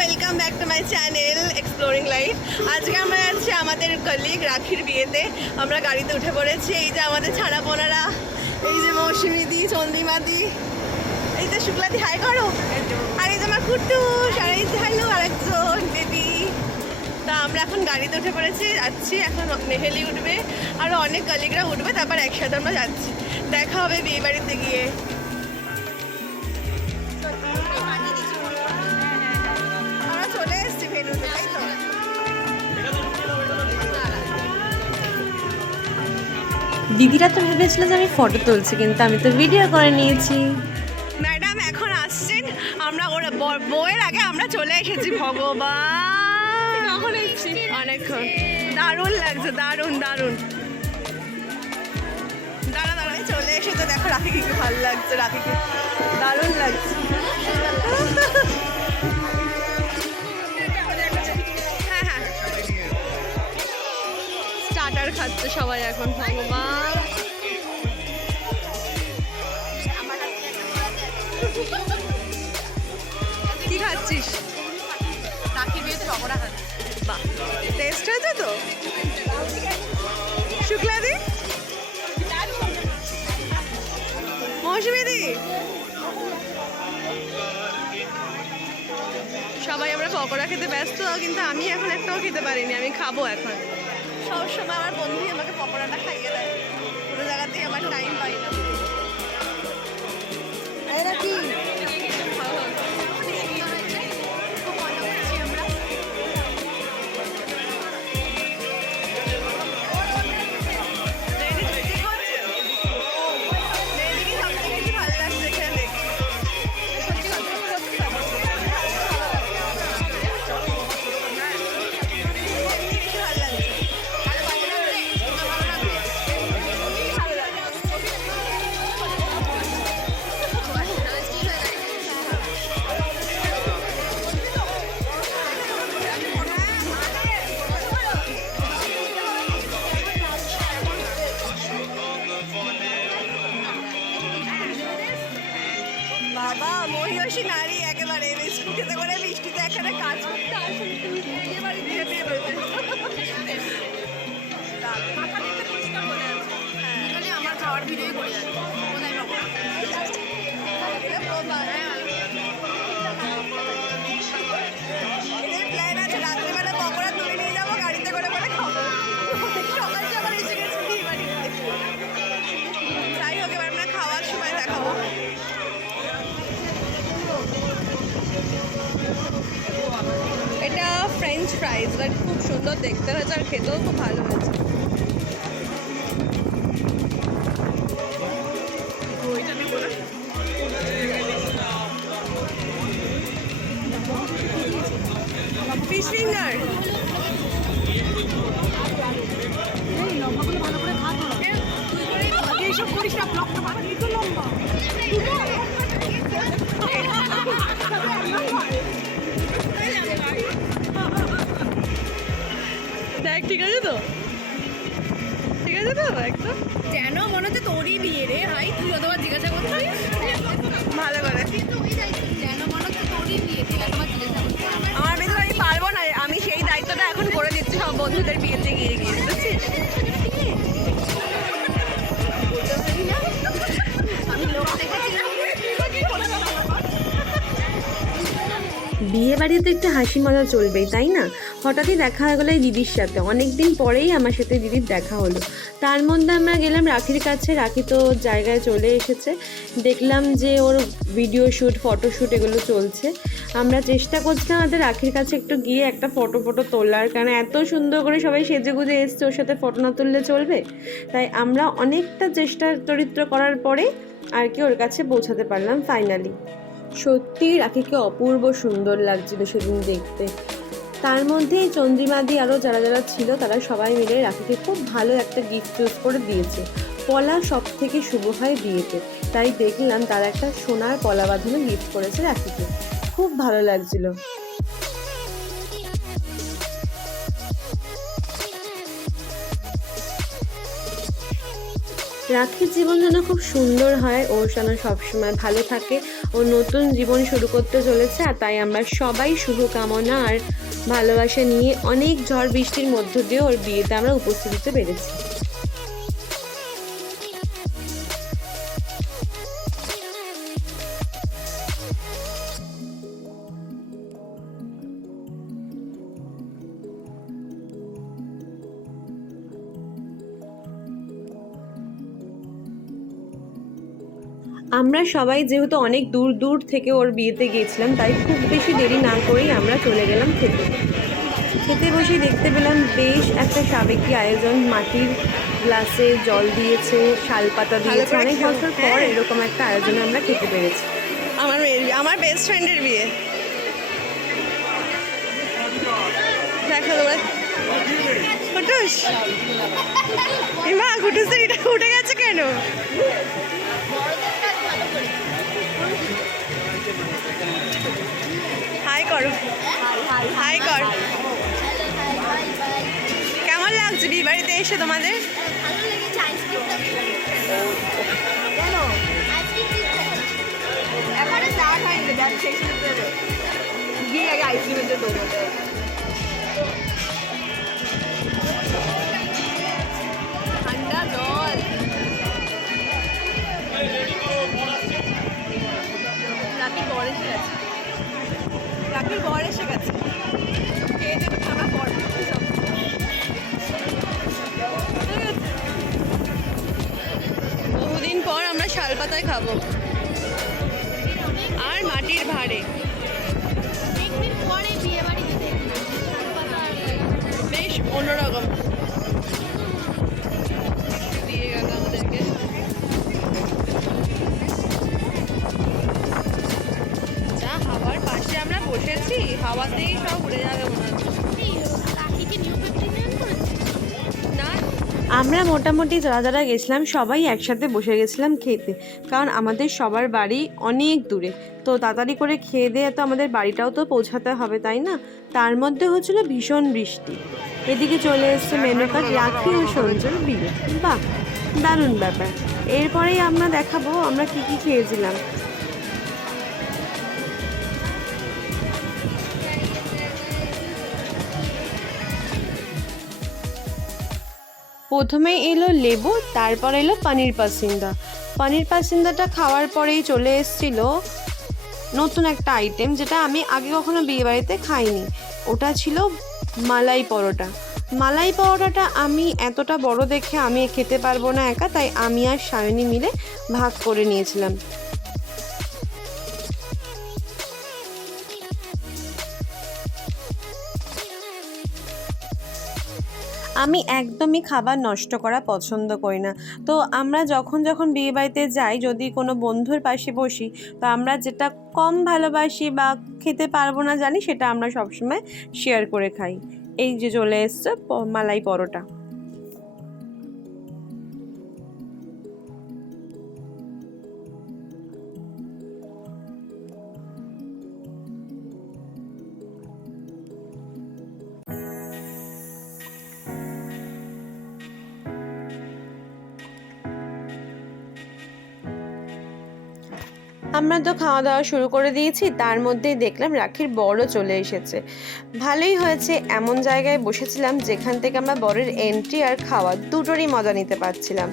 Welcome back to my channel exploring life. আজকে আমরা যাচ্ছি আমাদের কলিগ রাখির বিয়েতে। আমরা গাড়িতে উঠে পড়েছি। এই যে আমাদের ছাড়া বোনারা, এই যে মৌসুমিদি, চন্দ্রিমাদি, এই যে শুক্লাদি, হাই করো। আর এই যে আমার কুট্টুস, আর এই যে হ্যালো আরেকজন বেবি। তা আমরা এখন গাড়িতে উঠে পড়েছি, যাচ্ছি। এখন মেহেলি উঠবে, আরও অনেক কলিগরা উঠবে, তারপর একসাথে আমরা যাচ্ছি। দেখা হবে বিয়ে বাড়িতে গিয়ে। আমরা চলে এসেছি ভেন্যুতে, তাই তো? দিদিরা তো ভেবেছিল যে আমি ফটো তুলছি, কিন্তু আমি তো ভিডিও করে নিয়েছি। ম্যাডাম এখন আসছেন, আমরা ওর বউয়ের আগে আমরা চলে এসেছি। ভগবান, অনেকক্ষণ। দারুণ লাগছে, দারুণ দারুণ। দাঁড়া দাঁড়া, চলে এসেছে। দেখো রাখিকে কি ভালো লাগছে, রাখিকে দারুণ লাগছে। হ্যাঁ হ্যাঁ, স্টার্টার খাচ্ছে সবাই এখন। ভগবান, কি খাচ্ছিস? রাখি বিয়েতে পকোড়া খাচ্ছি। বাহ, টেস্ট হয়েছে তো? শুক্লাদি, মৌসুমিদি, সবাই আমরা পকোড়া খেতে ব্যস্ত, কিন্তু আমি এখন একটাও খেতে পারিনি। আমি খাবো এখন। সবসময় আমার বন্ধুই আমাকে পকোড়াটা খাইয়ে দেয়, কোনো জায়গাতেই আমার টাইম পাই না। এরা কি বাবা, মহিষী নারী একেবারে। স্কুটিতে করে বৃষ্টিতে এখানে কাজ করতে আসুন, বিয়ে বাড়ি দিয়ে দিয়ে রয়েছে। আমার খাওয়ার ভিডিওই করে যাচ্ছে। এদের প্ল্যান আছে রাত্রিবেলা পকোড়া তুলে নিয়ে যাবো, গাড়িতে করে বলে খাবো। সকাল সকাল এসে গেছি বিয়ে বাড়িতে। যাই হোক, এবার আমরা খাওয়ার সময় দেখাবো। এটা ফ্রেঞ্চ ফ্রাইজ, বাট খুব সুন্দর দেখতে হয়েছে, আর খেতেও খুব ভালো হয়েছে। ফিশ ফিঙ্গার, এইসব করিস না, ব্লগটা বানাবি তো লম্বা। দেখ, ঠিক আছে তো? ঠিক আছে তো একদম? যেন মনে হচ্ছে তোরই বিয়ে রে ভাই, তুই অতবার জিজ্ঞাসা করছিস ভালো করে। যেন মনে হচ্ছে তোরই বিয়ে, তুই অতবার জিজ্ঞাসা করছিস। আমার বিয়ে আমি পারবো না, আমি সেই দায়িত্বটা এখন করে দিচ্ছি সব বন্ধুদের বিয়েতে গিয়ে গিয়ে, বুঝছিস? আমি লোক দেখেছিলাম। বিয়ে বাড়িতে একটু হাসি মজা চলবেই, তাই না? হঠাৎই দেখা হয়ে গেলো এই দিদির সাথে। অনেক দিন পরেই আমার সাথে দিদির দেখা হলো। তার মধ্যে আমরা গেলাম রাখির কাছে। রাখি তো জায়গায় চলে এসেছে। দেখলাম যে ওর ভিডিও শ্যুট, ফটোশ্যুট এগুলো চলছে। আমরা চেষ্টা করছিলাম আমাদের রাখির কাছে একটু গিয়ে একটা ফটো তোলার, কারণ এত সুন্দর করে সবাই সেজে গুজে এসছে, ওর সাথে ফটো না তুললে চলবে। তাই আমরা অনেকটা চেষ্টা চরিত্র করার পরে আর কি ওর কাছে পৌঁছাতে পারলাম ফাইনালি। সত্যি রাখিকে অপূর্ব সুন্দর লাগছিল সেদিন দেখতে। তার মধ্যে এই চন্দ্রিমাদি আরও যারা যারা ছিল তারা সবাই মিলে রাখিকে খুব ভালো একটা গিফট চুজ করে দিয়েছে। পলা সব থেকে শুভ হয় বিয়েতে, তাই দেখলাম তারা একটা সোনার পলা বাঁধানো গিফট করেছে রাখিকে। খুব ভালো লাগছিল। রাখির জীবন যেন খুব সুন্দর হয়, ওর যেন সবসময় ভালো থাকে, ও নতুন জীবন শুরু করতে চলেছে, আর তাই আমরা সবাই শুভকামনা আর ভালোবাসা নিয়ে অনেক ঝড় বৃষ্টির মধ্য দিয়ে ওর বিয়েতে আমরা উপস্থিত হতে পেরেছি। আমরা সবাই যেহেতু অনেক দূর দূর থেকে ওর বিয়েতে গিয়েছিলাম, তাই খুব বেশি দেরি না করেই আমরা চলে গেলাম খেতে। খেতে বসে দেখতে পেলাম বেশ একটা সাবেকি আয়োজন, মাটির গ্লাসে জল দিয়েছে, শালপাতা দিয়েছে, অনেক বছর পর এরকম একটা আয়োজনে আমরা খেতে পেরেছি। আমার মেয়ের বিয়ে, আমার বেস্ট ফ্রেন্ডের বিয়ে। দেখো তোমরা কুটুস, মা কুটুসের এটা উঠে গেছে কেন? হাই করো, হাই কর। কেমন লাগছে বিয়ে বাড়িতে এসে তোমাদের? ঠান্ডা জল। রাতের বর এসে গেছে, রাতের বর এসে গেছে। খেয়ে দেবে আমরা বর বহুদিন পর আমরা শালপাতায় খাবো আর মাটির ভাঁড়ে। বেশ অন্যরকম দিয়ে গেল আমাদেরকে। যা হাওয়ার পাশে আমরা বসেছি, হাওয়াতেই সব উড়ে যাবে মনে হচ্ছে। না, আমরা মোটামুটি যারা যারা গেছিলাম সবাই একসাথে বসে গেছিলাম খেতে, কারণ আমাদের সবার বাড়ি অনেক দূরে, তো তাড়াতাড়ি করে খেয়ে দিয়ে তো আমাদের বাড়িটাও তো পৌঁছাতে হবে, তাই না? তার মধ্যে হচ্ছিল ভীষণ বৃষ্টি। এদিকে চলে এসছে মেনু কার্ড, রাখি ও সঞ্জুর বিয়ে। বাহ, দারুণ ব্যাপার। এরপরেই আমরা দেখাবো আমরা কি কি খেয়েছিলাম। প্রথমে এলো লেবু, তারপর এলো পানির পাসিন্দা। পানির পাসিন্দাটা খাওয়ার পরেই চলে এসেছিল নতুন একটা আইটেম, যেটা আমি আগে কখনো বিয়েবাড়িতে খাইনি। ওটা ছিল মালাই পরোটা। মালাই পরোটাটা আমি এতটা বড় দেখে আমি খেতে পারবো না একা, তাই আমি আর সায়নী মিলে ভাগ করে নিয়েছিলাম। আমি একদমই খাবার নষ্ট করা পছন্দ করি না, তো আমরা যখন যখন বিয়েবাড়িতে যাই, যদি কোনো বন্ধুর পাশে বসি, তো আমরা যেটা কম ভালোবাসি বা খেতে পারবো না জানি, সেটা আমরা সবসময় শেয়ার করে খাই। এই যে চলে এসছে মালাই পরোটা। আমরা তো খাওয়া দাওয়া শুরু করে দিয়েছি, তার মধ্যেই দেখলাম রাখির বরও চলে এসেছে। ভালোই হয়েছে, এমন জায়গায় বসেছিলাম যেখান থেকে আমরা বরের এন্ট্রি আর খাওয়া দুটোরই মজা নিতে পারছিলাম।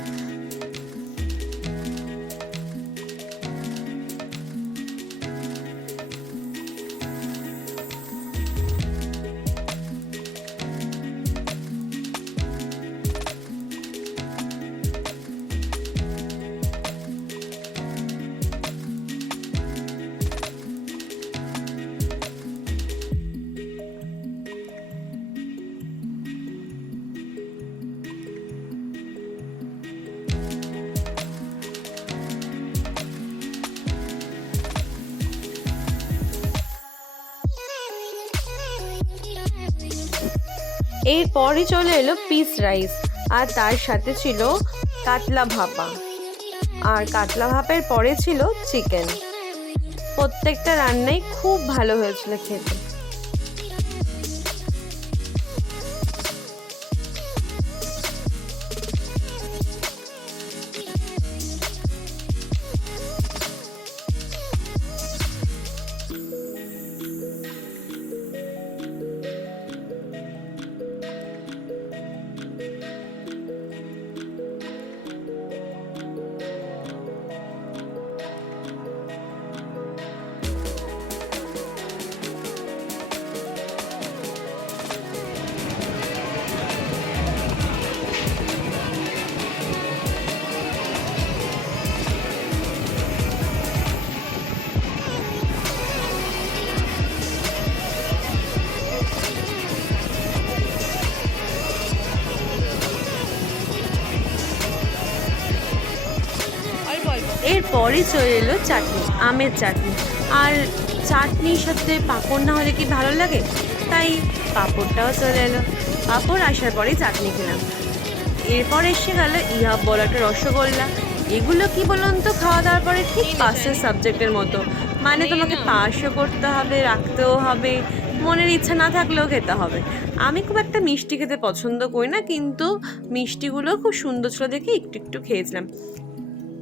এরপরই চলে এলো পিস রাইস, আর তার সাথে ছিল কাতলা ভাপা, আর কাতলা ভাপের পরে ছিল চিকেন। প্রত্যেকটা রান্নাই খুব ভালো হয়েছিল খেতে। এরপরই চলে এলো চাটনি, আমের চাটনি। আর চাটনির সাথে পাঁপড় না হলে কি ভালো লাগে, তাই পাঁপড়টাও চলে এলো। পাঁপড় আসার পরেই চাটনি খেলাম। এরপর এসে গেল ইহা বড় একটা রসগোল্লা। এগুলো কি বলুন তো, খাওয়া দাওয়ার পরে ঠিক পাসের সাবজেক্টের মতো, মানে তোমাকে পাসও করতে হবে, রাখতেও হবে, মনের ইচ্ছা না থাকলেও খেতে হবে। আমি খুব একটা মিষ্টি খেতে পছন্দ করি না, কিন্তু মিষ্টিগুলো খুব সুন্দর ছিল দেখে একটু একটু খেয়েছিলাম।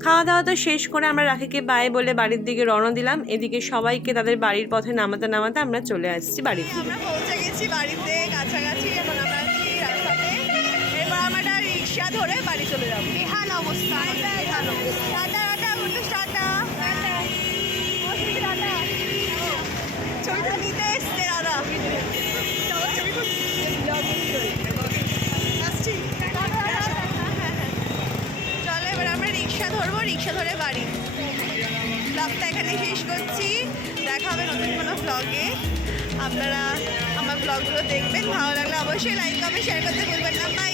খাওয়া দাওয়া তো শেষ করে আমরা রাখিকে বাই বলে বাড়ির দিকে রওনা দিলাম। এদিকে সবাইকে তাদের বাড়ির পথে নামাতে নামাতে আমরা চলে আসছি বাড়ির দিকে। আমরা পৌঁছে গেছি বাড়িতে কাছাকাছি, এখন আমরা আছি রাস্তাতে। এবার আমরা একটা রিক্সা ধরে বাড়ি চলে যাবো। বেহাল অবস্থা, বেহাল অবস্থা। টাটা টাটা বন্ধু, টাটা। ছবিটা নিতে এসছে দাদা। আসছি। চলো এবার আমরা রিক্সা ধরবো, রিক্সা ধরে বাড়ি। ব্লগটা এখানে শেষ করছি, দেখা হবে নতুন কোনো ব্লগে। আপনারা আমার ব্লগগুলো দেখবেন, ভালো লাগলে অবশ্যই লাইক কমেন্ট শেয়ার করতে ভুলবেন না। বাই।